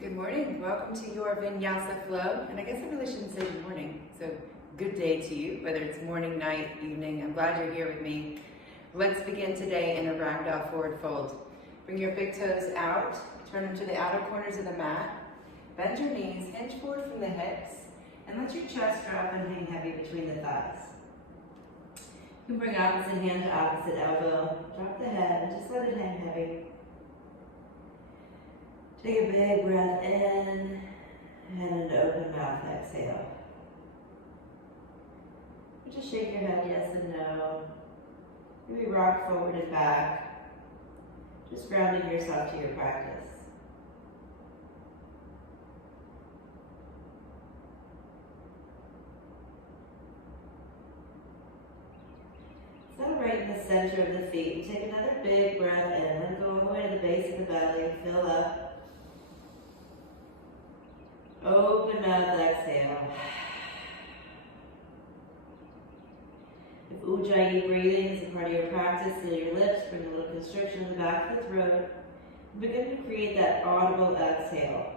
Good morning. Welcome to your Vinyasa flow. And I guess I really shouldn't say good morning. So good day to you, whether it's morning, night, evening. I'm glad you're here with me. Let's begin today in a ragdoll forward fold. Bring your big toes out. Turn them to the outer corners of the mat. Bend your knees, hinge forward from the hips, and let your chest drop and hang heavy between the thighs. You can bring opposite hand to opposite elbow. Drop the head and just let it hang heavy. Take a big breath in and an open mouth exhale. Just shake your head yes and no. Maybe rock forward and back. Just grounding yourself to your practice. Settle right in the center of the feet. Take another big breath in and go all the way to the base of the belly. Fill up. Open mouth exhale. If Ujjayi breathing is a part of your practice, seal your lips, bring a little constriction in the back of the throat, and begin to create that audible exhale.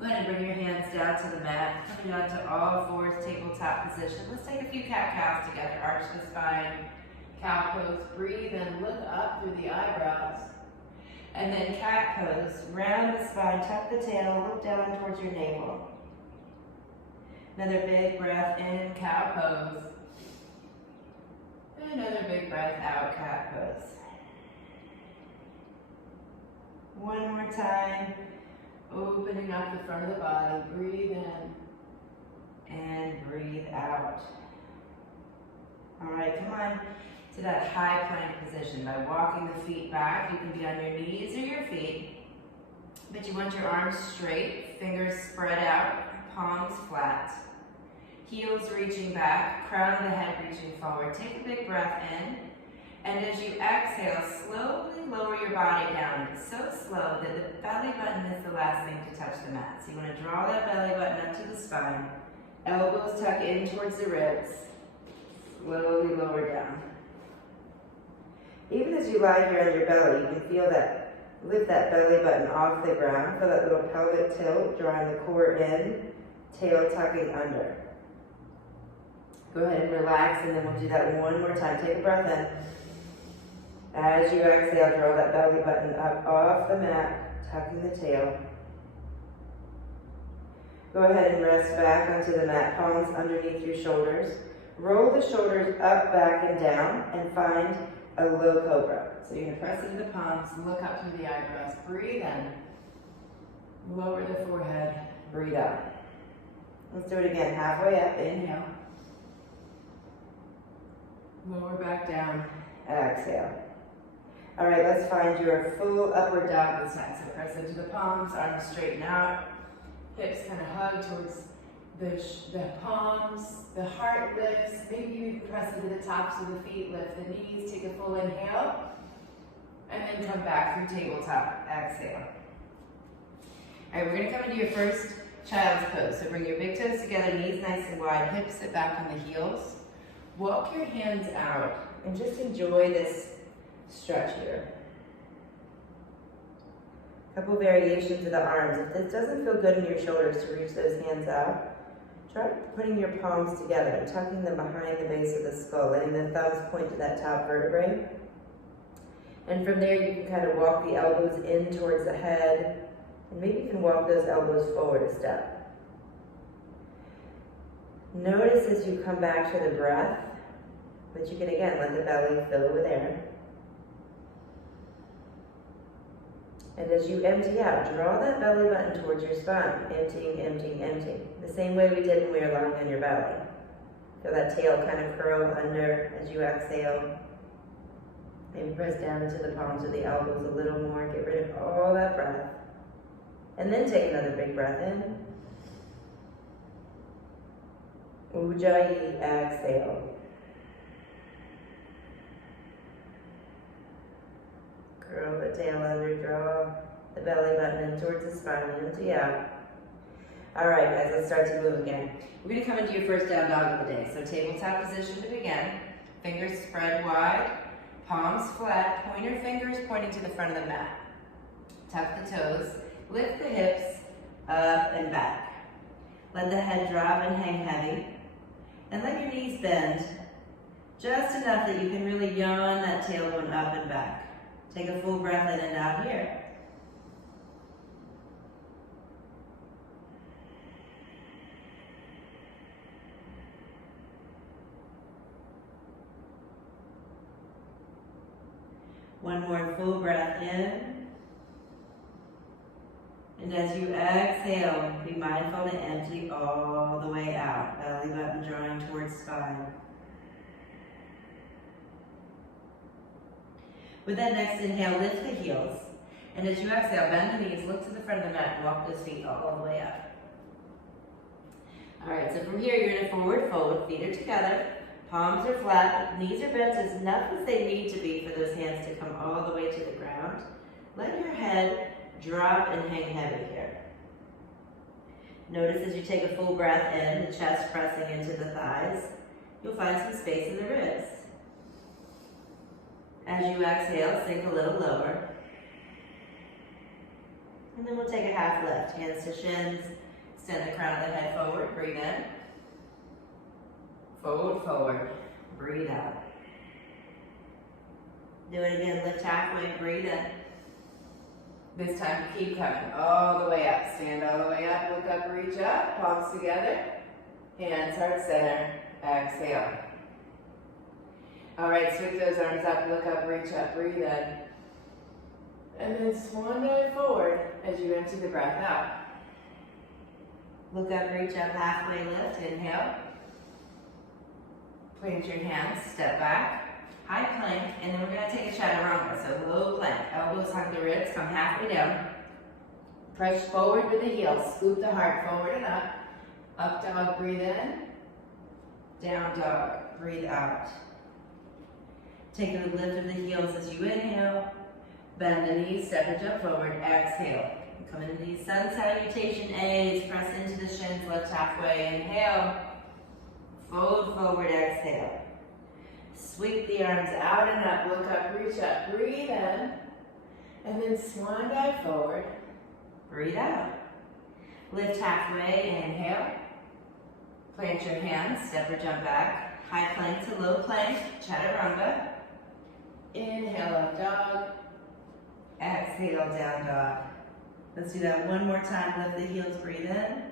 Go ahead and bring your hands down to the mat, coming down to all fours, tabletop position. Let's take a few cat-cows together. Arch the spine, cow pose. Breathe and look up through the eyebrows. And then cat pose. Round the spine, tuck the tail, look down towards your navel. Another big breath in, cow pose. And another big breath out, cat pose. One more time. Opening up the front of the body, breathe in and breathe out. All right, come on to that high plank position. By walking the feet back, you can be on your knees or your feet, but you want your arms straight, fingers spread out, palms flat, heels reaching back, crown of the head reaching forward. Take a big breath in, and as you exhale, slowly lower your body down. It's so slow that the belly button is the last thing to touch the mat. So you want to draw that belly button up to the spine. Elbows tuck in towards the ribs. Slowly lower down. Even as you lie here on your belly, you can feel that, lift that belly button off the ground. Feel that little pelvic tilt, drawing the core in, tail tucking under. Go ahead and relax, and then we'll do that one more time. Take a breath in. As you exhale, draw that belly button up off the mat, tucking the tail. Go ahead and rest back onto the mat, palms underneath your shoulders. Roll the shoulders up, back, and down, and find a low cobra. So you're going to press into the palms, look up through the eyebrows, breathe in, lower the forehead, breathe out. Let's do it again, halfway up, inhale. Lower back down, exhale. All right, let's find your full upward dog this time. So press into the palms, arms straighten out, hips kind of hug towards the palms, the heart lifts. Maybe you even press into the tops of the feet, lift the knees, take a full inhale, and then come back through tabletop, exhale. All right, we're gonna come into your first child's pose. So bring your big toes together, knees nice and wide, hips sit back on the heels. Walk your hands out and just enjoy this stretch here. A couple variations of the arms. If this doesn't feel good in your shoulders to reach those hands out, try putting your palms together and tucking them behind the base of the skull, letting the thumbs point to that top vertebrae. And from there, you can kind of walk the elbows in towards the head, and maybe you can walk those elbows forward a step. Notice as you come back to the breath that you can again let the belly fill with air. And as you empty out, draw that belly button towards your spine, emptying, emptying, emptying. The same way we did when we were lying on your belly. Feel that tail kind of curl under as you exhale. Maybe press down into the palms of the elbows a little more. Get rid of all that breath. And then take another big breath in. Ujjayi, exhale. Curl the tail under, draw the belly button in towards the spine, empty out. All right, guys, let's start to move again. We're gonna come into your first down dog of the day. So tabletop position to begin. Fingers spread wide, palms flat, pointer fingers pointing to the front of the mat. Tuck the toes, lift the hips up and back. Let the head drop and hang heavy. And let your knees bend just enough that you can really yawn that tailbone up and back. Take a full breath in and out here. One more full breath in. And as you exhale, be mindful to empty all the way out. Belly button drawing towards spine. With that next inhale, lift the heels. And as you exhale, bend the knees, look to the front of the mat, and walk those feet all the way up. All right, so from here, you're gonna forward fold, feet are together. Palms are flat, knees are bent as enough as they need to be for those hands to come all the way to the ground. Let your head drop and hang heavy here. Notice as you take a full breath in, the chest pressing into the thighs, you'll find some space in the ribs. As you exhale, sink a little lower. And then we'll take a half lift, hands to shins, extend the crown of the head forward, breathe in. Fold forward, breathe out. Do it again, lift halfway, breathe in. This time keep coming all the way up. Stand all the way up, look up, reach up, palms together. Hands heart center, exhale. All right, sweep those arms up, look up, reach up, breathe in. And then swan dive forward as you empty the breath out. Look up, reach up, halfway lift, inhale. Plant your hands, step back, high plank, and then we're going to take a chaturanga, so low plank. Elbows hug the ribs, come halfway down. Press forward with the heels, scoop the heart forward and up. Up dog, breathe in. Down dog, breathe out. Take a lift of the heels as you inhale. Bend the knees, step and jump forward, exhale. Come into these sun salutation A's, press into the shins, lift halfway, inhale. Fold forward, exhale. Sweep the arms out and up, look up, reach up, breathe in. And then swan dive forward, breathe out. Lift halfway, inhale. Plant your hands, step or jump back. High plank to low plank, chaturanga. Inhale, up dog. Exhale, down dog. Let's do that one more time. Lift the heels, breathe in.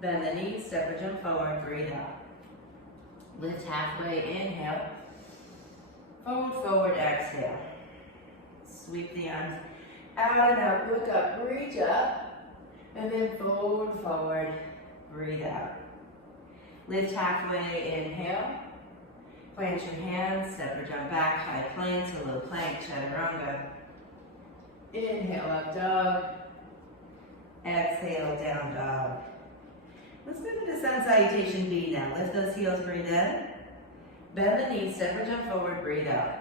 Bend the knees, step or jump forward, breathe out. Lift halfway, inhale. Fold forward, exhale. Sweep the arms out and up, look up, reach up. And then fold forward, breathe out. Lift halfway, inhale. Plant your hands, step or jump back, high plank to low plank, chaturanga. Inhale, up dog. Exhale, down dog. Let's move into sun salutation B now. Lift those heels, breathe in. Bend the knees, step or jump forward, breathe out.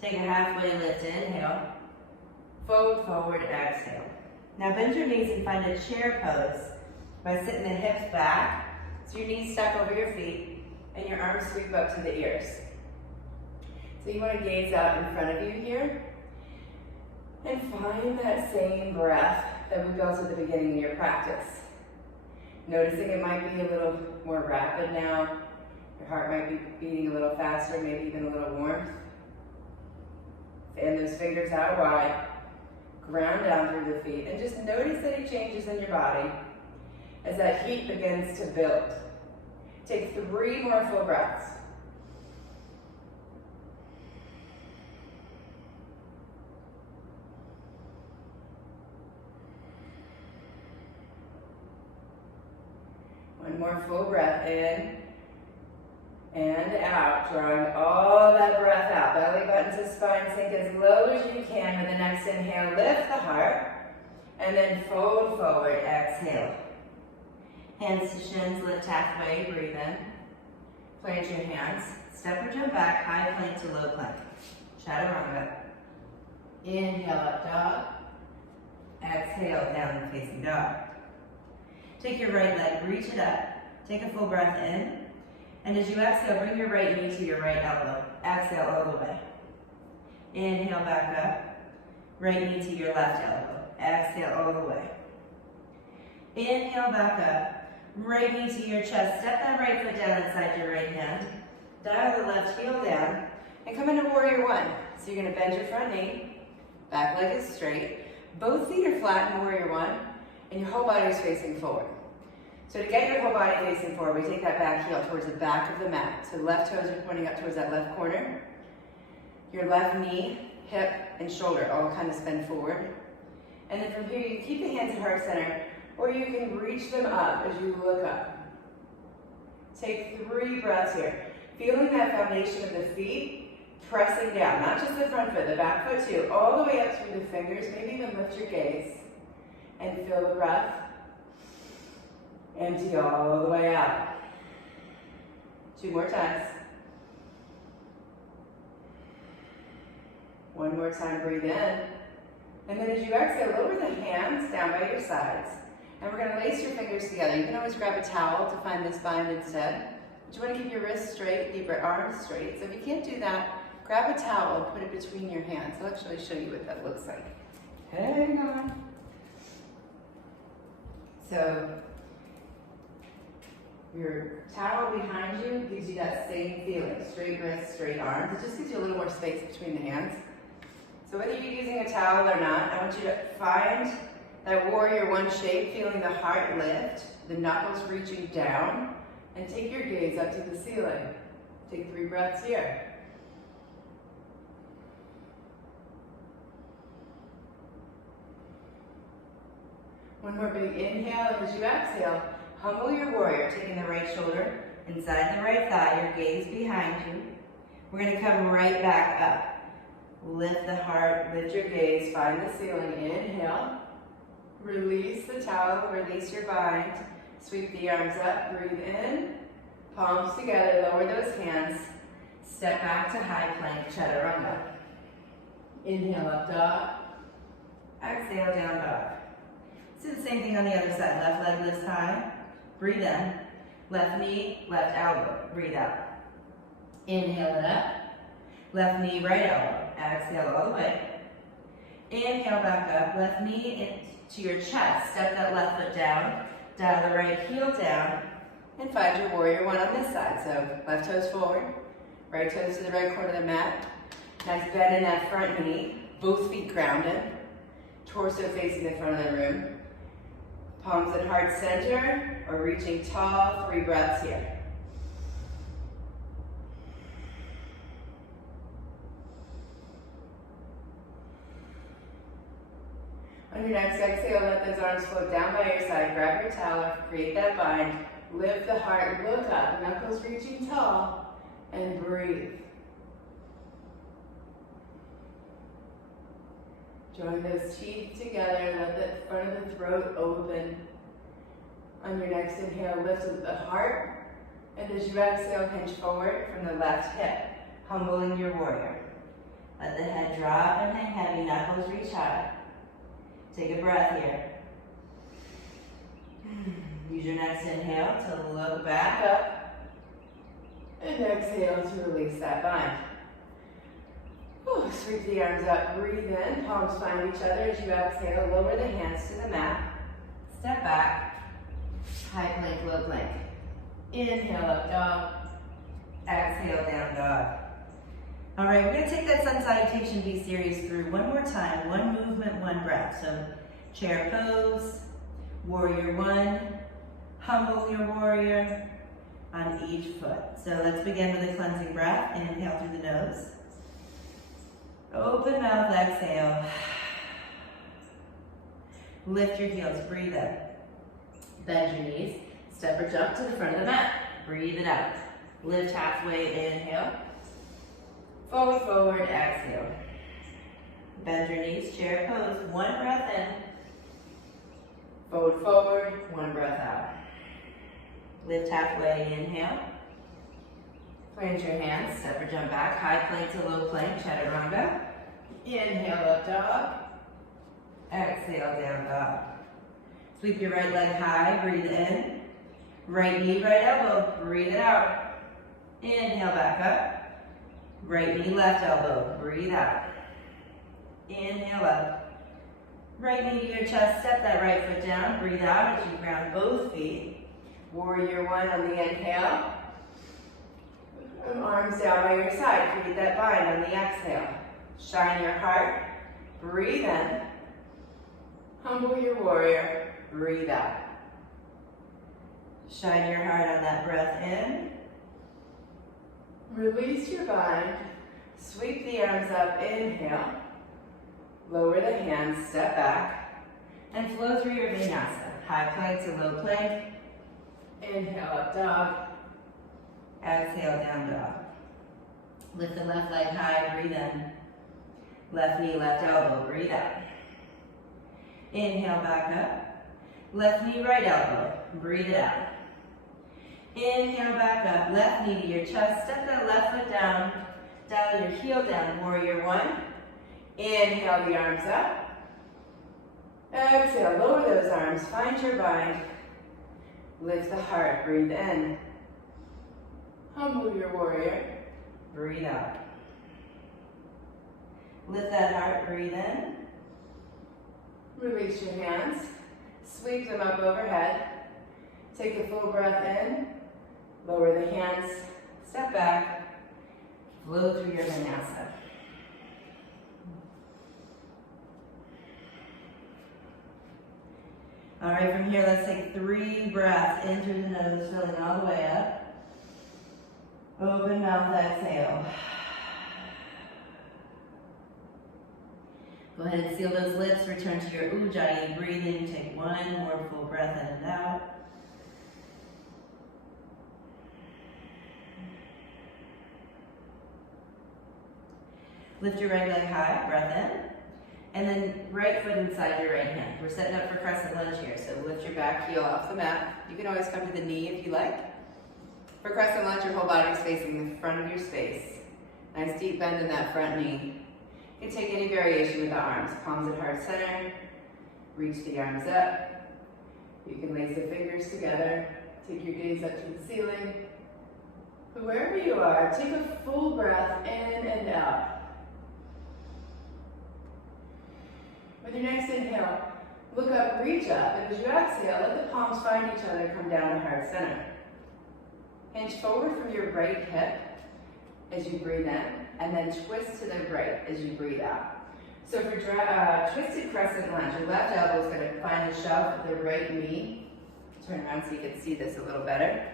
Take a halfway lift, inhale. Fold forward, exhale. Now bend your knees and find a chair pose by sitting the hips back, so your knees stuck over your feet, and your arms sweep up to the ears. So you want to gaze out in front of you here, and find that same breath that we built at the beginning of your practice. Noticing it might be a little more rapid now. Your heart might be beating a little faster, maybe even a little warmth. Fan those fingers out wide. Ground down through the feet. And just notice any changes in your body as that heat begins to build. Take 3 more full breaths. One more full breath in and out, drawing all that breath out. Belly button to spine, sink as low as you can. With the next inhale, lift the heart, and then fold forward, exhale. Hands to shins, lift halfway, breathe in. Plant your hands, step or jump back, high plank to low plank. Chaturanga. Inhale, up dog. Exhale, down facing dog. Take your right leg, reach it up. Take a full breath in. And as you exhale, bring your right knee to your right elbow. Exhale all the way. Inhale back up. Right knee to your left elbow. Exhale all the way. Inhale back up. Right knee to your chest. Step that right foot down inside your right hand. Dial the left heel down. And come into warrior one. So you're going to bend your front knee. Back leg is straight. Both feet are flat in warrior one. And your whole body is facing forward. So to get your whole body facing forward, we take that back heel towards the back of the mat. So the left toes are pointing up towards that left corner. Your left knee, hip, and shoulder all kind of spin forward. And then from here, you can keep the hands at heart center, or you can reach them up as you look up. Take 3 breaths here. Feeling that foundation of the feet, pressing down, not just the front foot, the back foot too, all the way up through the fingers. Maybe even lift your gaze and feel the breath. Empty all the way out. 2 more times. 1 more time, breathe in. And then as you exhale, lower the hands down by your sides. And we're going to lace your fingers together. You can always grab a towel to find this bind instead. But you want to keep your wrists straight, keep your arms straight. So if you can't do that, grab a towel and put it between your hands. I'll actually show you what that looks like. Hang on. So your towel behind you gives you that same feeling. Straight wrists, straight arms. It just gives you a little more space between the hands. So whether you're using a towel or not, I want you to find that warrior one shape, feeling the heart lift, the knuckles reaching down, and take your gaze up to the ceiling. Take 3 breaths here. One more big inhale, and as you exhale, humble your warrior, taking the right shoulder inside the right thigh, your gaze behind you. We're going to come right back up. Lift the heart, lift your gaze, find the ceiling. Inhale. Release the towel, release your bind. Sweep the arms up, breathe in. Palms together, lower those hands. Step back to high plank, chaturanga. Inhale, up dog. Exhale, down dog. Do the same thing on the other side. Left leg lifts high. Breathe in. Left knee, left elbow. Breathe out. Inhale it up. Left knee, right elbow. Exhale all the way. Inhale back up. Left knee into your chest. Step that left foot down. Dial the right heel down. And find your warrior one on this side. So left toes forward. Right toes to the right corner of the mat. Nice bend in that front knee. Both feet grounded. Torso facing the front of the room. Palms at heart center or reaching tall. 3 breaths here. On your next exhale, let those arms float down by your side. Grab your towel, create that bind. Lift the heart, look up, knuckles reaching tall, and breathe. Join those teeth together, let the front of the throat open. On your next inhale, lift the heart, and as you exhale, hinge forward from the left hip, humbling your warrior. Let the head drop and hang heavy, knuckles reach high. Take a breath here. Use your next inhale to look back up, and exhale to release that bind. Sweep the arms up, breathe in, palms find each other. As you exhale, lower the hands to the mat. Step back, high plank, low plank. Inhale, up dog. Exhale, down dog. All right, we're gonna take that sun salutation V-series through one more time. 1 movement, 1 breath. So chair pose, warrior one, humble your warrior on each foot. So let's begin with a cleansing breath. Inhale through the nose. Open mouth, exhale. Lift your heels, breathe in. Bend your knees, step or jump to the front of the mat. Breathe it out. Lift halfway, inhale. Forward, forward, exhale. Bend your knees, chair pose. 1 breath in. Forward, forward, 1 breath out. Lift halfway, inhale. Plant your hands, step or jump back, high plank to low plank, chaturanga. Inhale, up dog. Exhale, down dog. Sweep your right leg high, breathe in. Right knee, right elbow, breathe it out. Inhale back up. Right knee, left elbow, breathe out. Inhale up. Right knee to your chest, step that right foot down, breathe out as you ground both feet. Warrior one on the inhale. Arms down by your side, create that bind on the exhale. Shine your heart, breathe in. Humble your warrior, breathe out. Shine your heart on that breath in. Release your bind. Sweep the arms up, inhale. Lower the hands, step back. And flow through your vinyasa. High plank to low plank. Inhale, up dog. Exhale, down dog. Lift the left leg high, breathe in. Left knee, left elbow, breathe out. Inhale, back up. Left knee, right elbow, breathe it out. Inhale, back up. Left knee to your chest, step that left foot down. Dial your heel down, warrior one. Inhale the arms up. Exhale, lower those arms, find your bind. Lift the heart, breathe in. Humble your warrior, breathe out. Lift that heart, breathe in. Release your hands, sweep them up overhead. Take a full breath in, lower the hands, step back, flow through your vinyasa. All right, from here, let's take 3 breaths in through the nose, filling all the way up. Open mouth, exhale. Go ahead and seal those lips, return to your ujjayi breathing. Take 1 more full breath in and out. Lift your right leg high, breath in. And then right foot inside your right hand. We're setting up for crescent lunge here, so lift your back heel off the mat. You can always come to the knee if you like. For crescent lunge, your whole body is facing the front of your space. Nice deep bend in that front knee. You can take any variation with the arms. Palms at heart center. Reach the arms up. You can lace the fingers together. Take your gaze up to the ceiling. But wherever you are, take a full breath in and out. With your next inhale, look up, reach up, and as you exhale, let the palms find each other, come down to heart center. Hinge forward from your right hip as you breathe in, and then twist to the right as you breathe out. So for twisted crescent lunge, your left elbow is going to find the shelf of the right knee. Turn around so you can see this a little better.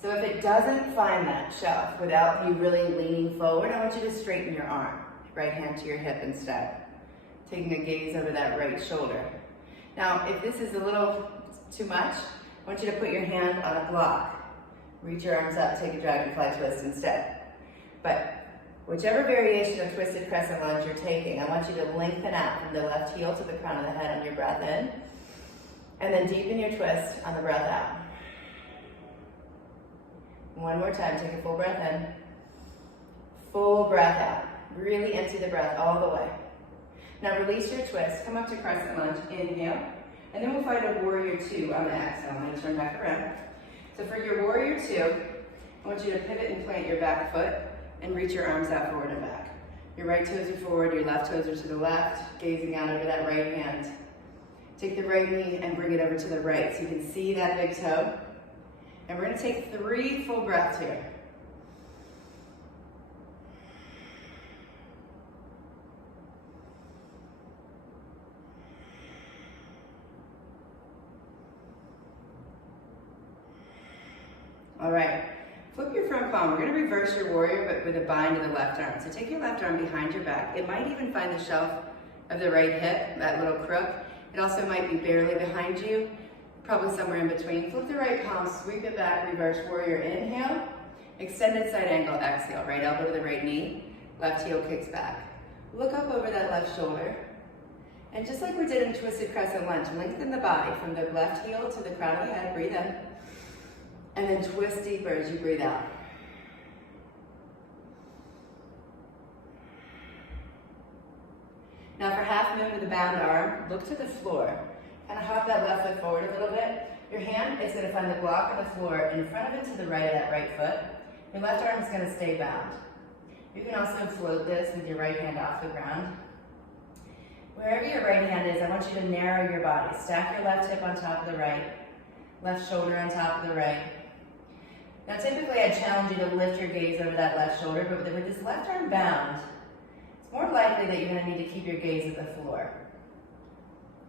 So if it doesn't find that shelf without you really leaning forward, I want you to straighten your arm. Right hand to your hip instead. Taking a gaze over that right shoulder. Now, if this is a little too much, I want you to put your hand on a block. Reach your arms up, take a dragonfly twist instead. But whichever variation of twisted crescent lunge you're taking, I want you to lengthen out from the left heel to the crown of the head on your breath in, and then deepen your twist on the breath out. One more time, take a full breath in, full breath out. Really empty the breath all the way. Now release your twist, come up to crescent lunge, inhale, and then we'll find a warrior 2 on the exhale. I'm going to turn back around. So for your warrior 2, I want you to pivot and plant your back foot and reach your arms out forward and back. Your right toes are forward, your left toes are to the left, gazing out over that right hand. Take the right knee and bring it over to the right so you can see that big toe. And we're going to take 3 full breaths here. All right, flip your front palm. We're going to reverse your warrior, but with a bind in the left arm. So take your left arm behind your back. It might even find the shelf of the right hip, that little crook. It also might be barely behind you, probably somewhere in between. Flip the right palm, sweep it back, reverse warrior, inhale. Extended side angle, exhale. Right elbow to the right knee, left heel kicks back. Look up over that left shoulder. And just like we did in twisted crescent lunge, lengthen the body from the left heel to the crown of the head, breathe in. And then twist deeper as you breathe out. Now for half moon with a bound arm, look to the floor. Kind of hop that left foot forward a little bit. Your hand is going to find the block on the floor in front of it to the right of that right foot. Your left arm is going to stay bound. You can also float this with your right hand off the ground. Wherever your right hand is, I want you to narrow your body. Stack your left hip on top of the right, left shoulder on top of the right. Now typically I challenge you to lift your gaze over that left shoulder, but with this left arm bound, it's more likely that you're going to need to keep your gaze at the floor.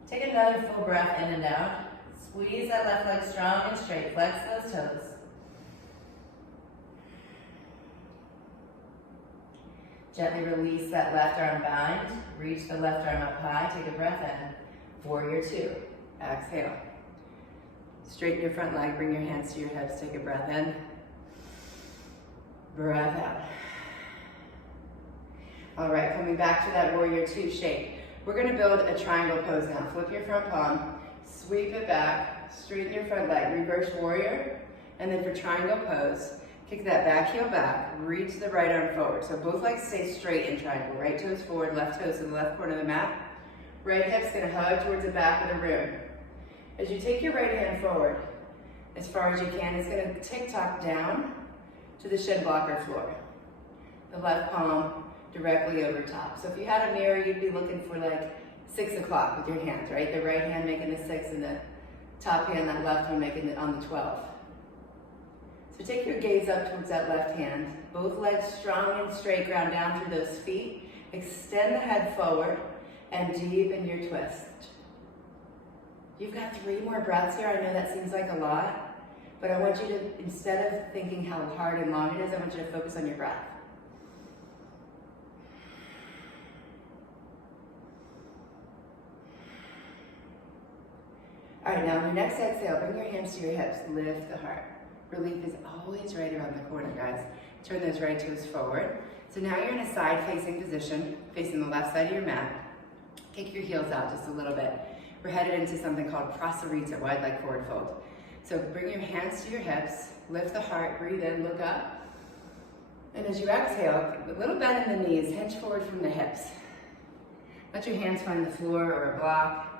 Take another full breath in and out. Squeeze that left leg strong and straight. Flex those toes. Gently release that left arm bind. Reach the left arm up high. Take a breath in. Warrior two. Exhale. Straighten your front leg. Bring your hands to your hips. Take a breath in. Breath out. All right, coming back to that warrior two shape. We're going to build a triangle pose now. Flip your front palm. Sweep it back. Straighten your front leg. Reverse warrior. And then for triangle pose, kick that back heel back, reach the right arm forward. So both legs stay straight in triangle. Right toes forward, left toes to the left corner of the mat. Right hip's gonna hug towards the back of the room. As you take your right hand forward, as far as you can, it's gonna tick-tock down to the shin blocker floor. The left palm directly over top. So if you had a mirror, you'd be looking for like 6 o'clock with your hands, right? The right hand making the 6 and the top hand, that left one making it on the 12. So take your gaze up towards that left hand. Both legs strong and straight, ground down through those feet. Extend the head forward and deepen your twist. You've got 3 more breaths here. I know that seems like a lot, but I want you to, instead of thinking how hard and long it is, I want you to focus on your breath. All right, now on your next exhale, bring your hands to your hips, lift the heart. Relief is always right around the corner, guys. Turn those right toes forward. So now you're in a side-facing position, facing the left side of your mat. Kick your heels out just a little bit. We're headed into something called prasarita, wide leg forward fold. So bring your hands to your hips, lift the heart, breathe in, look up. And as you exhale, a little bend in the knees, hinge forward from the hips. Let your hands find the floor or a block.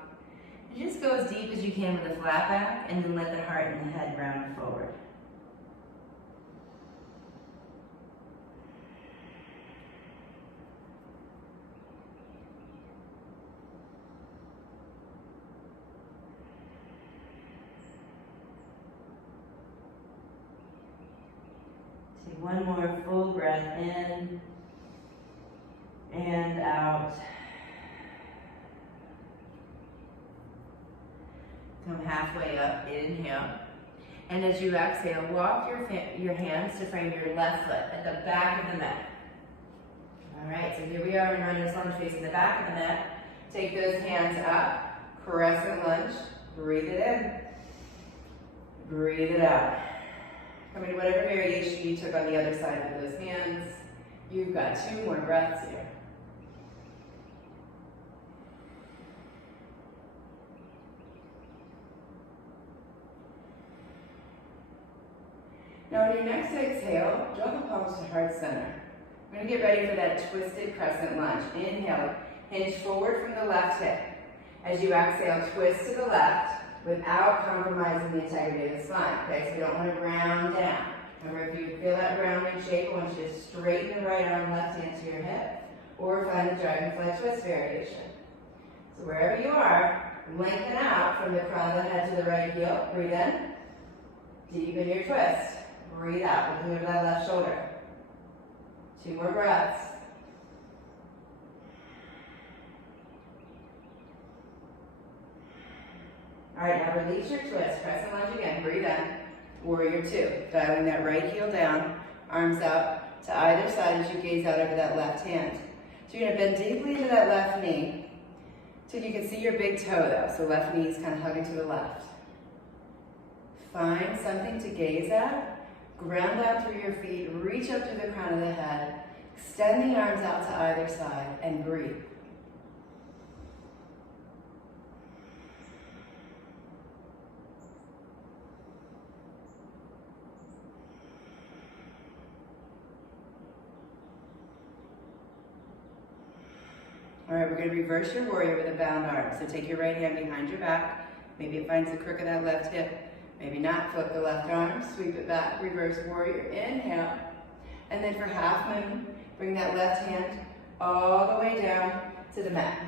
And just go as deep as you can with a flat back, and then let the heart and the head round forward. Take one more full breath in and out. Come halfway up, inhale. And as you exhale, walk your hands to frame your left foot at the back of the mat. All right, so here we are in runner's lunge facing the back of the mat. Take those hands up, crescent lunge, breathe it in, breathe it out. Coming to whatever variation you took on the other side of those hands. You've got 2 more breaths here. Now on your next exhale, draw the palms to heart center. We're going to get ready for that twisted crescent lunge. Inhale, hinge forward from the left hip. As you exhale, twist to the left without compromising the integrity of the spine. Okay, so you don't want to round down. Remember, if you feel that rounding shape, I want you to straighten the right arm, left hand to your hip, or find the dragonfly twist variation. So wherever you are, lengthen out from the crown of the head to the right heel. Breathe in, deepen your twist. Breathe out, looking over that left shoulder. 2 more breaths. All right, now release your twist. Crescent lunge again. Breathe in. Warrior two. Dialing that right heel down, arms out to either side as you gaze out over that left hand. So you're going to bend deeply into that left knee till you can see your big toe though. So left knee is kind of hugging to the left. Find something to gaze at. Ground out through your feet. Reach up through the crown of the head. Extend the arms out to either side and breathe. All right, we're going to reverse your warrior with a bound arm. So take your right hand behind your back, Maybe it finds the crook of that left hip. Maybe not. Flip the left arm, sweep it back, reverse warrior, inhale. And then for half moon, bring that left hand all the way down to the mat.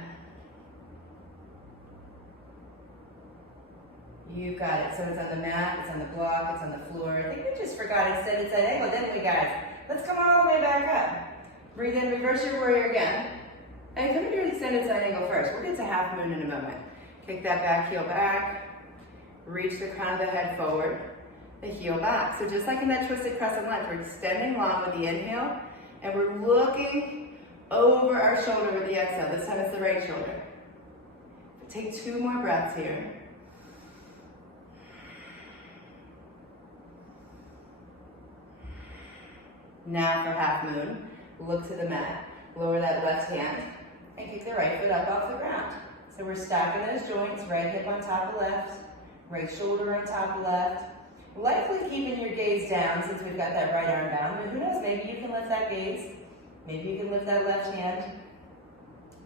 You got it. So it's on the mat, it's on the block, it's on the floor. I think we just forgot extended side angle, didn't we, guys? Let's come all the way back up. Breathe in, reverse your warrior again. And come into your extended side angle first. We'll get to half moon in a moment. Kick that back heel back. Reach the crown of the head forward. The heel back. So just like in that twisted crescent lunge, we're extending long with the inhale, and we're looking over our shoulder with the exhale. This time it's the right shoulder. Take 2 more breaths here. Now for half moon, look to the mat. Lower that left hand and kick the right foot up off the ground. So we're stacking those joints, right hip on top of left, right shoulder on top of left. Likely keeping your gaze down since we've got that right arm down, but who knows, maybe you can lift that gaze. Maybe you can lift that left hand.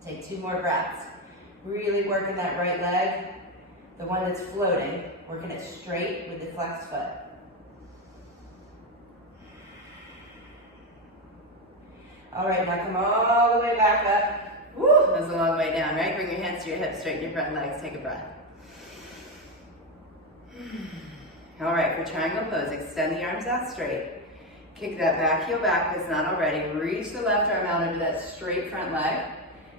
Take 2 more breaths. Really working that right leg, the one that's floating, working it straight with the flexed foot. All right, now come all the way back up. Woo, that's a long way down, right? Bring your hands to your hips, straighten your front legs, take a breath. All right, for triangle pose, extend the arms out straight. Kick that back heel back if it's not already. Reach the left arm out into that straight front leg.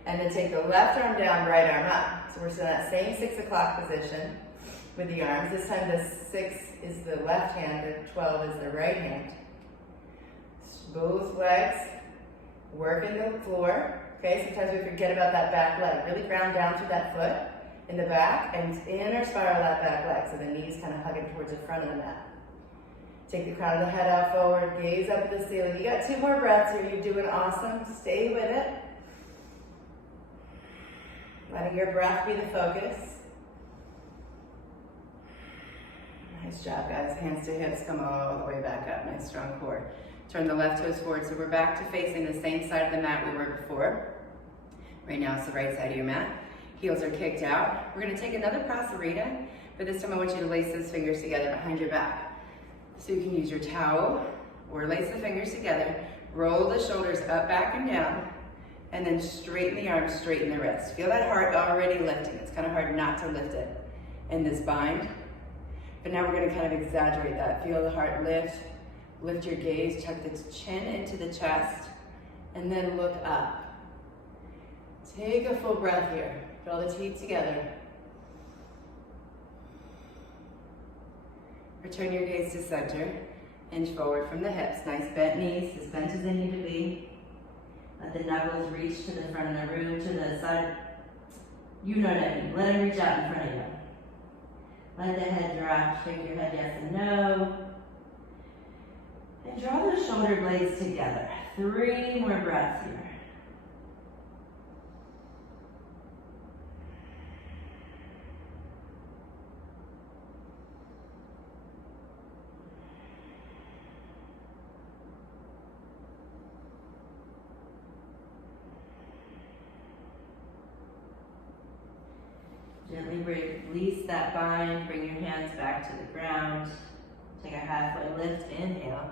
And then take the left arm down, right arm up. So we're still in that same 6 o'clock position with the arms. This time the 6 is the left hand, the 12 is the right hand. Both legs working the floor. Okay, sometimes we forget about that back leg. Really ground down through that foot in the back and inner spiral that back leg. So the knees kind of hugging towards the front of the mat. Take the crown of the head out forward, gaze up at the ceiling. You got 2 more breaths here. You're doing awesome. Stay with it. Letting your breath be the focus. Nice job, guys. Hands to hips, come all the way back up. Nice strong core. Turn the left toes forward. So we're back to facing the same side of the mat we were before. Right now it's the right side of your mat. Heels are kicked out. We're going to take another prasarita, but this time I want you to lace those fingers together behind your back. So you can use your towel or lace the fingers together. Roll the shoulders up, back, and down. And then straighten the arms, straighten the wrist. Feel that heart already lifting. It's kind of hard not to lift it in this bind. But now we're going to kind of exaggerate that. Feel the heart lift. Lift your gaze, tuck the chin into the chest, and then look up. Take a full breath here. Draw the teeth together. Return your gaze to center. Inch forward from the hips. Nice bent knees, as bent as they need to be. Let the knuckles reach to the front of the room, to the side. You know what I mean. Let them reach out in front of you. Let the head drop. Shake your head yes and no. And draw those shoulder blades together. 3 more breaths here. Gently release that bind, bring your hands back to the ground. Take a halfway lift, inhale.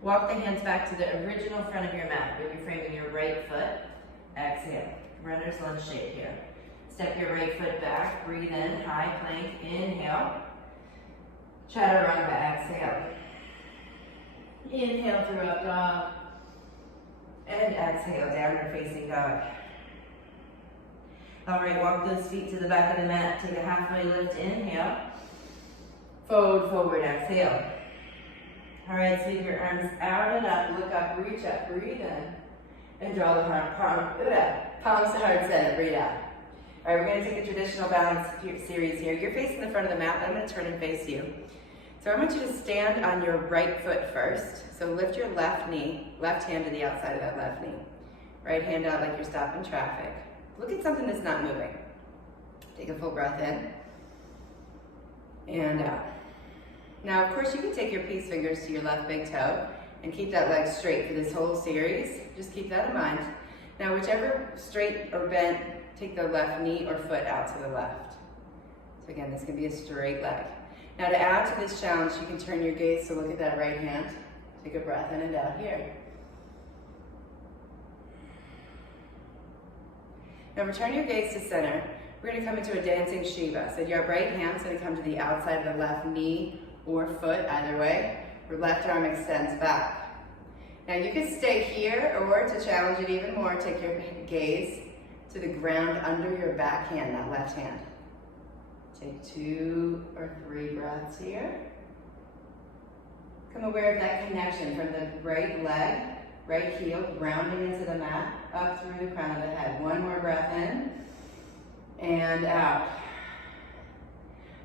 Walk the hands back to the original front of your mat. When you're framing your right foot, exhale. Runner's lunge shape here. Step your right foot back, breathe in, high plank, inhale. Chaturanga, exhale. Inhale through up dog. And exhale, downward facing dog. All right, walk those feet to the back of the mat. Take a halfway lift, inhale. Fold forward, exhale. All right, sweep your arms out and up. Look up, reach up, breathe in. And draw the palms to heart center, breathe out. All right, we're going to take a traditional balance series here. You're facing the front of the mat, but I'm going to turn and face you. So I want you to stand on your right foot first. So lift your left knee, left hand to the outside of that left knee. Right hand out like you're stopping traffic. Look at something that's not moving. Take a full breath in and out. Now, of course, you can take your peace fingers to your left big toe and keep that leg straight for this whole series. Just keep that in mind. Now, whichever straight or bent, take the left knee or foot out to the left. So again, this can be a straight leg. Now to add to this challenge, you can turn your gaze to look at that right hand. Take a breath in and out here. Now return your gaze to center. We're going to come into a dancing Shiva. So your right hand's going to come to the outside of the left knee or foot, either way. Your left arm extends back. Now you can stay here, or to challenge it even more, take your gaze to the ground under your back hand, that left hand. Take 2 or 3 breaths here. Become aware of that connection from the right leg, right heel, grounding into the mat, up through the crown of the head. One more breath in and out.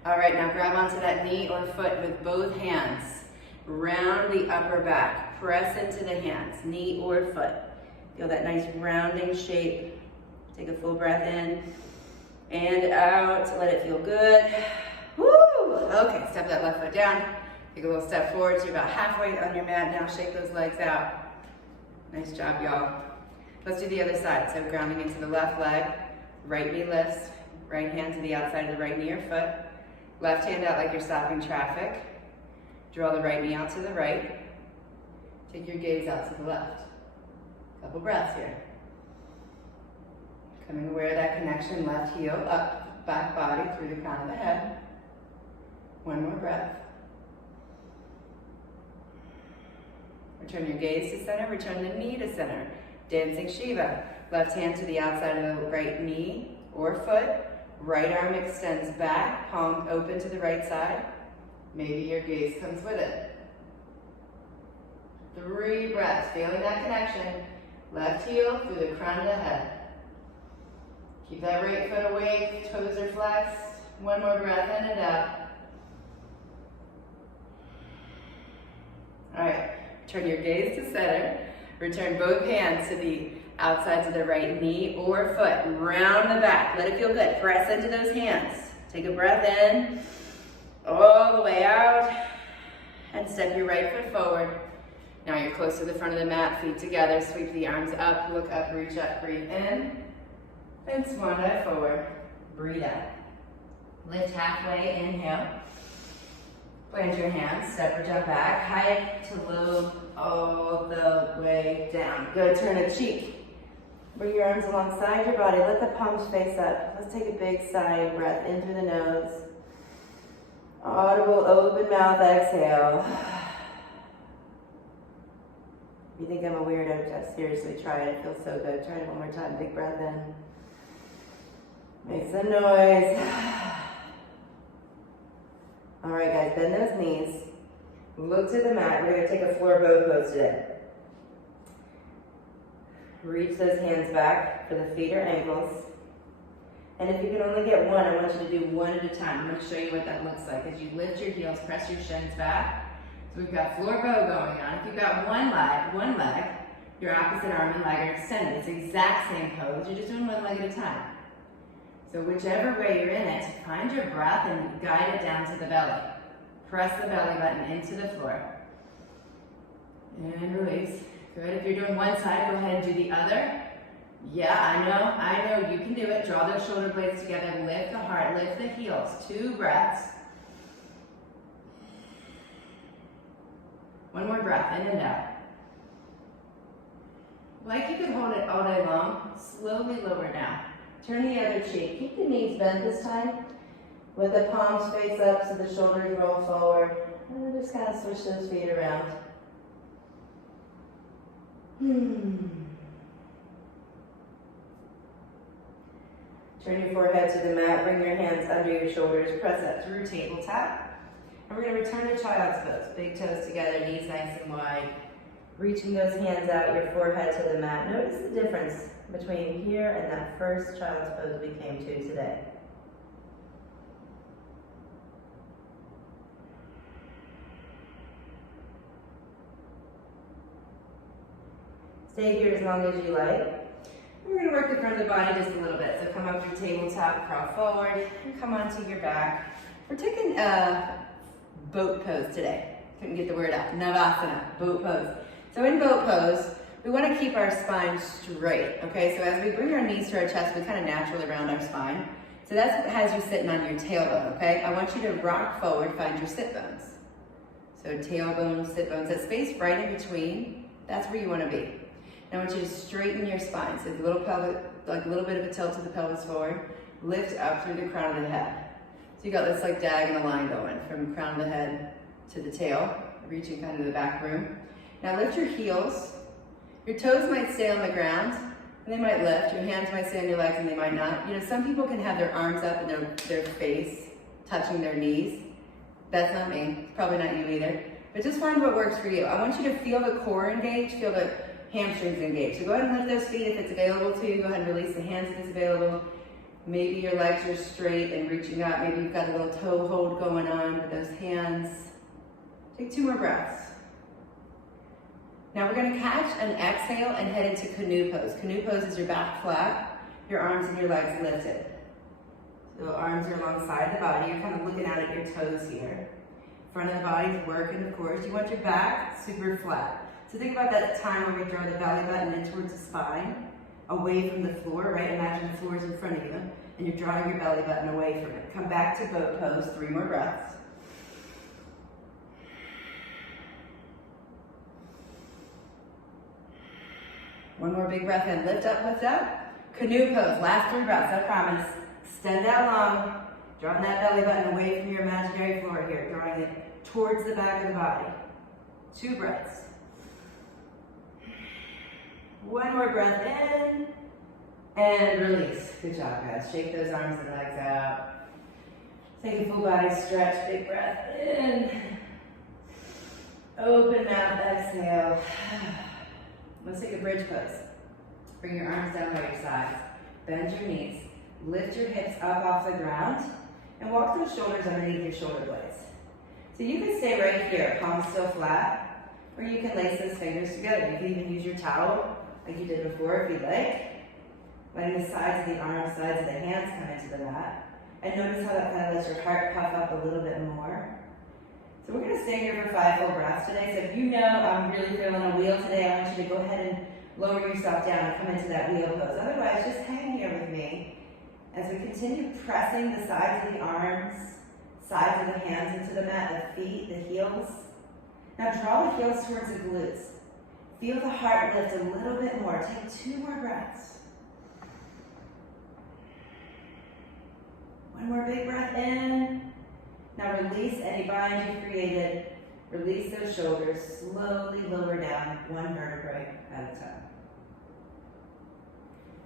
All right, now grab onto that knee or foot with both hands. Round the upper back. Press into the hands, knee or foot. Feel that nice rounding shape. Take a full breath in and out. Let it feel good. Woo! Okay, step that left foot down. Take a little step forward. So you're about halfway on your mat now. Shake those legs out. Nice job, y'all. Let's do the other side. So grounding into the left leg. Right knee lifts. Right hand to the outside of the right knee or foot. Left hand out like you're stopping traffic. Draw the right knee out to the right. Take your gaze out to the left. Couple breaths here. Becoming aware of that connection, left heel up, back body through the crown of the head. One more breath. Return your gaze to center, return the knee to center. Dancing Shiva. Left hand to the outside of the right knee or foot. Right arm extends back, palm open to the right side. Maybe your gaze comes with it. 3 breaths, feeling that connection. Left heel through the crown of the head. Keep that right foot awake, toes are flexed. One more breath in and out. All right, turn your gaze to center. Return both hands to the outsides of the right knee or foot. Round the back, let it feel good. Press into those hands. Take a breath in, all the way out, and step your right foot forward. Now you're close to the front of the mat, feet together, sweep the arms up, look up, reach up, breathe in, and swan dive forward. Breathe out. Lift halfway, inhale. Plant your hands, step or jump back, high to low, all the way down. Good, turn a cheek. Bring your arms alongside your body, let the palms face up. Let's take a big sigh breath in through the nose. Audible, open mouth, exhale. If you think I'm a weirdo, just seriously try it. It feels so good. Try it one more time. Big breath in. Make some noise. All right, guys, bend those knees. Look to the mat. We're going to take a floor bow pose today. Reach those hands back for the feet or ankles. And if you can only get one, I want you to do one at a time. I'm going to show you what that looks like. As you lift your heels, press your shins back. So we've got floor bow going on. If you've got one leg, your opposite arm and leg are extended. It's the exact same pose. You're just doing one leg at a time. So whichever way you're in it, find your breath and guide it down to the belly. Press the belly button into the floor. And release. Good. If you're doing one side, go ahead and do the other. Yeah, I know, you can do it. Draw those shoulder blades together, lift the heart, lift the heels. 2 breaths. One more breath, in and out. Like you could hold it all day long, slowly lower down. Turn the other cheek. Keep the knees bent this time. Let the palms face up so the shoulders roll forward. And then just kind of switch those feet around. Turn your forehead to the mat, bring your hands under your shoulders, press up through tabletop. And we're going to return to child's pose. Big toes together, knees nice and wide. Reaching those hands out, your forehead to the mat. Notice the difference between here and that first child's pose we came to today. Stay here as long as you like. We're going to work the front of the body just a little bit. So come up through tabletop, crawl forward, and come onto your back. We're taking a boat pose today. Couldn't get the word out. Shavasana, boat pose. So in boat pose, we want to keep our spine straight. Okay, so as we bring our knees to our chest, we kind of naturally round our spine. So that's what has you sitting on your tailbone, okay? I want you to rock forward, find your sit bones. So tailbone, sit bones, that space right in between, that's where you want to be. Now I want you to straighten your spine. So a little pelvic, like a little bit of a tilt to the pelvis forward, lift up through the crown of the head. So you got this like diagonal line going from the crown of the head to the tail, reaching kind of the back room. Now lift your heels. Your toes might stay on the ground, and they might lift. Your hands might stay on your legs, and they might not. You know, some people can have their arms up and their face touching their knees. That's not me. It's probably not you either. But just find what works for you. I want you to feel the core engage, feel the hamstrings engage. So go ahead and lift those feet if it's available to you. Go ahead and release the hands if it's available. Maybe your legs are straight and reaching up. Maybe you've got a little toe hold going on with those hands. Take 2 more breaths. Now we're going to catch an exhale and head into canoe pose. Canoe pose is your back flat, your arms and your legs lifted. So arms are alongside the body. You're kind of looking out at your toes here. Front of the body is working, of course. You want your back super flat. So think about that time where we draw the belly button in towards the spine, away from the floor, right? Imagine the floor is in front of you, and you're drawing your belly button away from it. Come back to boat pose, 3 more breaths. One more big breath in, lift up, lift up. Canoe pose, last 3 breaths, I promise. Extend out long, drawing that belly button away from your imaginary floor here, drawing it towards the back of the body. 2 breaths. 1 more breath in, and release. Good job, guys. Shake those arms and legs out. Take a full body stretch, big breath in. Open mouth, exhale. Let's take a bridge pose. Bring your arms down by your sides. Bend your knees. Lift your hips up off the ground and walk those shoulders underneath your shoulder blades. So you can stay right here, palms still flat, or you can lace those fingers together. You can even use your towel like you did before if you'd like. Letting the sides of the arms, sides of the hands come into the mat. And notice how that kind of lets your heart puff up a little bit more. So we're going to stay here for 5 full breaths today. So if you know I'm really feeling a wheel today, I want you to go ahead and lower yourself down and come into that wheel pose. Otherwise, just hang here with me as we continue pressing the sides of the arms, sides of the hands into the mat, the feet, the heels. Now draw the heels towards the glutes. Feel the heart lift a little bit more. Take 2 more breaths. 1 more big breath in. Now release any bind you've created. Release those shoulders. Slowly lower down 1 vertebrae at a time.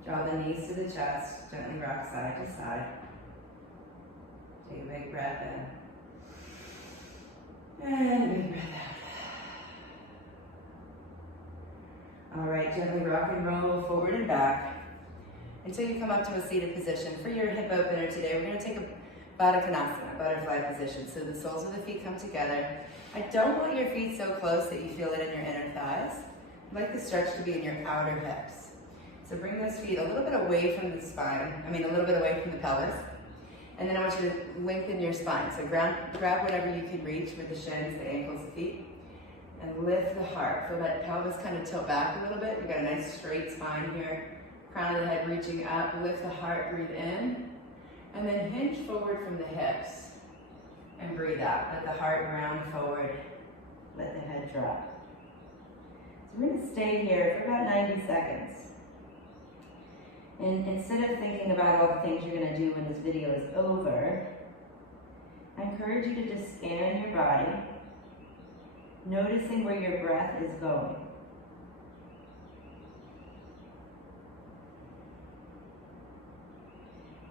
Draw the knees to the chest. Gently rock side to side. Take a big breath in. And a big breath out. All right, gently rock and roll forward and back until you come up to a seated position. For your hip opener today, we're going to take a Konasana, butterfly position. So the soles of the feet come together. I don't want your feet so close that you feel it in your inner thighs. I'd like the stretch to be in your outer hips. So bring those feet a little bit away from the spine, a little bit away from the pelvis. And then I want you to lengthen your spine. So grab whatever you can reach with the shins, the ankles, the feet. And lift the heart. Feel that pelvis kind of tilt back a little bit. You've got a nice straight spine here. Crown of the head reaching up. Lift the heart, breathe in. And then hinge forward from the hips. And breathe out. Let the heart round forward. Let the head drop. So we're going to stay here for about 90 seconds. And instead of thinking about all the things you're going to do when this video is over, I encourage you to just scan your body, noticing where your breath is going.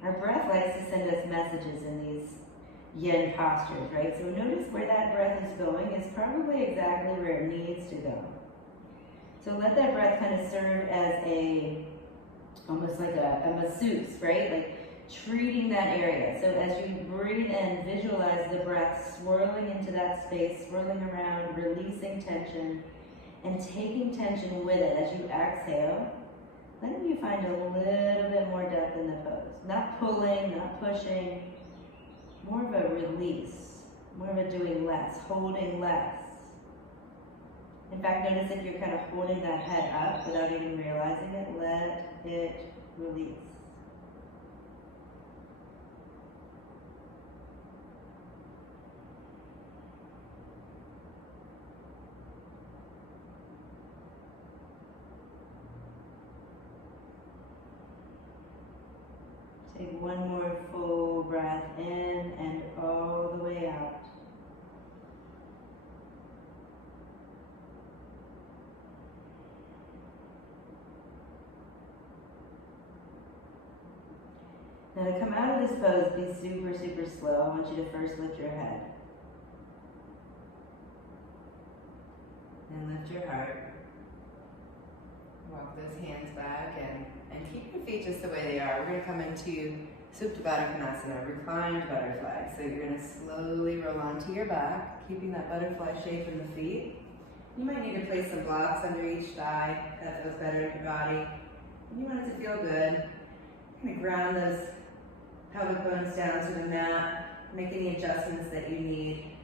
Our breath likes to send us messages in these yin postures, right? So notice where that breath is going is probably exactly where it needs to go. So let that breath kind of serve as almost like a masseuse, right? Like treating that area. So as you breathe in, visualize the breath swirling into that space, swirling around, releasing tension, and taking tension with it as you exhale. Letting you find a little bit more depth in the pose. Not pulling, not pushing, more of a release, more of a doing less, holding less. In fact, notice if you're kind of holding that head up without even realizing it, let it release. Take one more full breath in and all the way out. Now to come out of this pose, be super, super slow. I want you to first lift your head. And lift your heart. Walk those hands back and keep your feet just the way they are. We're going to come into Supta Baddha Konasana, reclined butterfly. So you're going to slowly roll onto your back, keeping that butterfly shape in the feet. You might need to place some blocks under each thigh. That feels better in your body. You want it to feel good. You're going to ground those pelvic bones down to the mat. Make any adjustments that you need.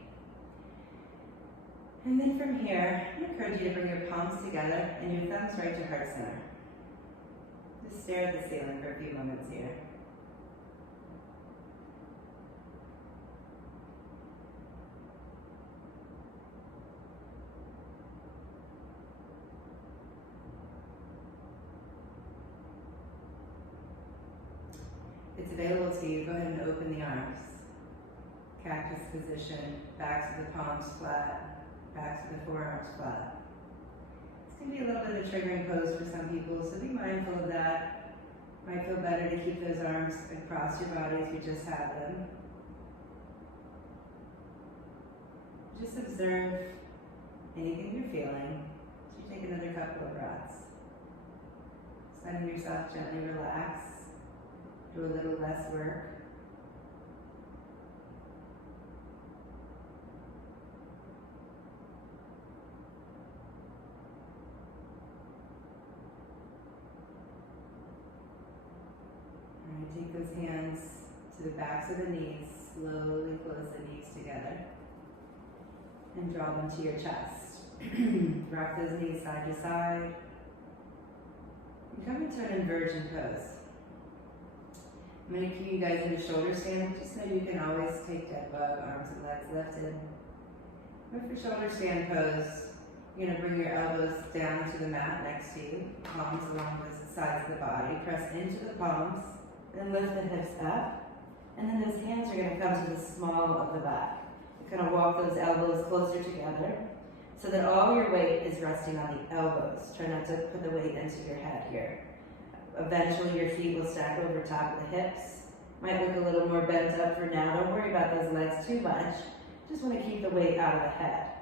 And then from here, I encourage you to bring your palms together and your thumbs right to heart center. Just stare at the ceiling for a few moments here. If it's available to you, go ahead and open the arms. Cactus position, backs of the palms flat, backs of the forearms flat. It's going to be a little bit of a triggering pose for some people, so be mindful of that. Might feel better to keep those arms across your body as we just had them. Just observe anything you're feeling as you take another couple of breaths. Letting yourself gently relax, do a little less work. Take those hands to the backs of the knees, slowly close the knees together and draw them to your chest. Rock those knees side to side and come into an inversion pose. I'm going to cue you guys into shoulder stand. Just know you can always take that bug, arms and legs lifted. But for shoulder stand pose, you're going to bring your elbows down to the mat next to you, palms along the sides of the body. Press into the palms. Then lift the hips up, and then those hands are going to come to the small of the back. You're going to walk those elbows closer together so that all your weight is resting on the elbows. Try not to put the weight into your head here. Eventually your feet will stack over top of the hips. Might look a little more bent up for now. Don't worry about those legs too much. Just want to keep the weight out of the head.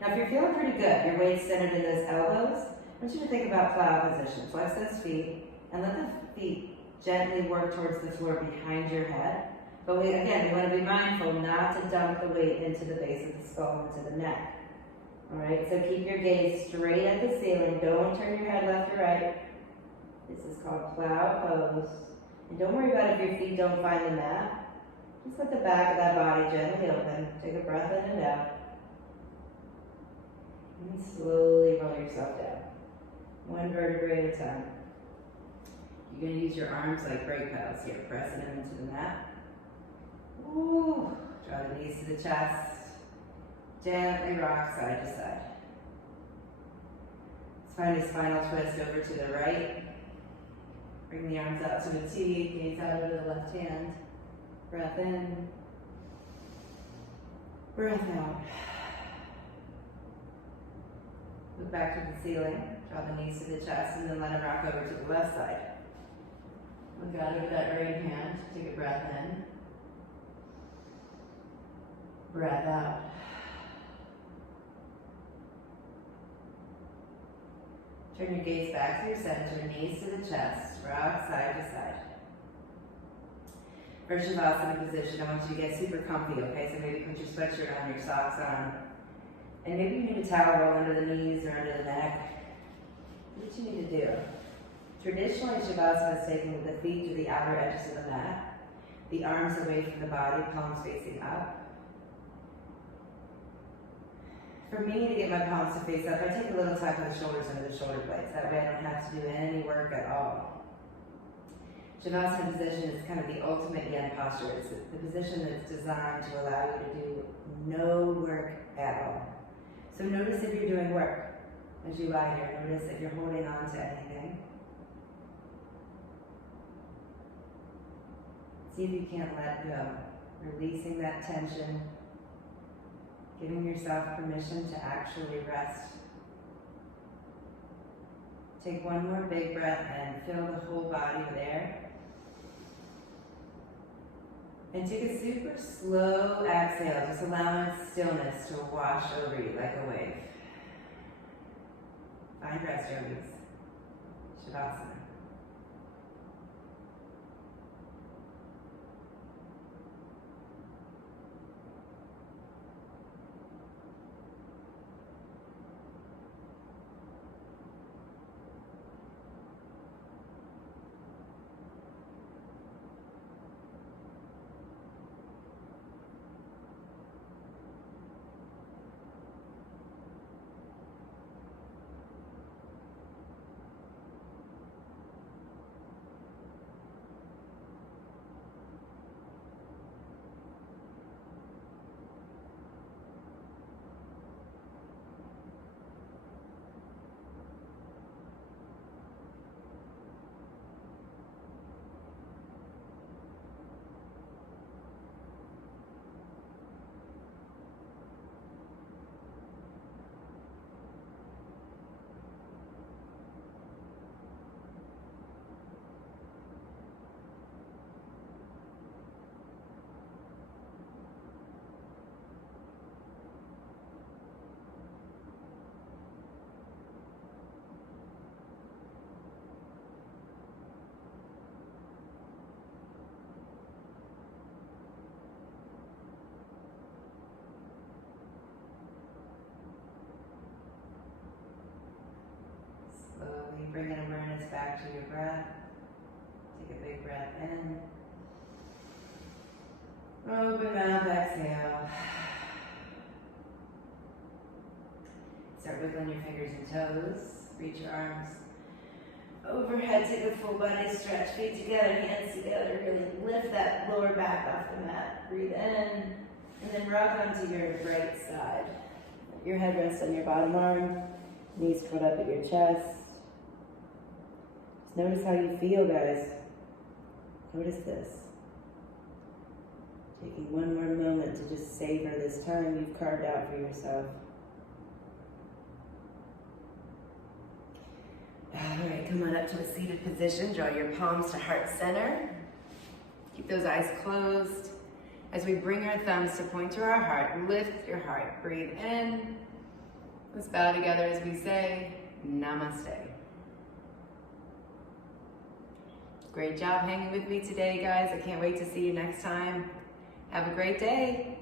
Now if you're feeling pretty good, your weight's centered in those elbows, I want you to think about plow position. Flex those feet and let the feet gently work towards the floor behind your head. But we want to be mindful not to dump the weight into the base of the skull, into the neck. All right, so keep your gaze straight at the ceiling. Don't turn your head left or right. This is called plow pose. And don't worry about if your feet don't find the mat. Just let the back of that body gently open. Take a breath in and out. And slowly roll yourself down. One vertebrae at a time. You're going to use your arms like brake pedals here, pressing them into the mat. Ooh. Draw the knees to the chest. Gently rock side to side. Let's find a spinal twist over to the right. Bring the arms out to a T, gaze out over the left hand. Breath in. Breath out. Look back to the ceiling. Draw the knees to the chest and then let them rock over to the left side. Look out over that right hand. Take a breath in. Breath out. Turn your gaze back to your center, knees to the chest, rock side to side. For shavasana position, I want you to get super comfy, okay? So maybe put your sweatshirt on, your socks on. And maybe you need a towel roll under the knees or under the neck. What you need to do. Traditionally, shavasana is taken with the feet to the outer edges of the mat, the arms away from the body, palms facing up. For me, to get my palms to face up, I take a little tap of the shoulders under the shoulder blades. That way I don't have to do any work at all. Shavasana position is kind of the ultimate yen posture. It's the position that's designed to allow you to do no work at all. So notice if you're doing work as you lie here. Notice if you're holding on to anything. See if you can't let go. Releasing that tension. Giving yourself permission to actually rest. Take one more big breath and fill the whole body with air. And take a super slow exhale, just allowing stillness to wash over you like a wave. Find rest, yogis. Shavasana. Slowly bringing awareness back to your breath. Take a big breath in. Open mouth, exhale. Start wiggling your fingers and toes. Reach your arms overhead. Take a full body stretch. Feet together, hands together. Really lift that lower back off the mat. Breathe in. And then rock onto your right side. Let your head rest on your bottom arm. Knees curled up at your chest. Just notice how you feel, guys. Notice this. Taking one more moment to just savor this time you've carved out for yourself. All right, come on up to a seated position. Draw your palms to heart center. Keep those eyes closed. As we bring our thumbs to point to our heart, lift your heart. Breathe in. Let's bow together as we say, Namaste. Great job hanging with me today, guys. I can't wait to see you next time. Have a great day.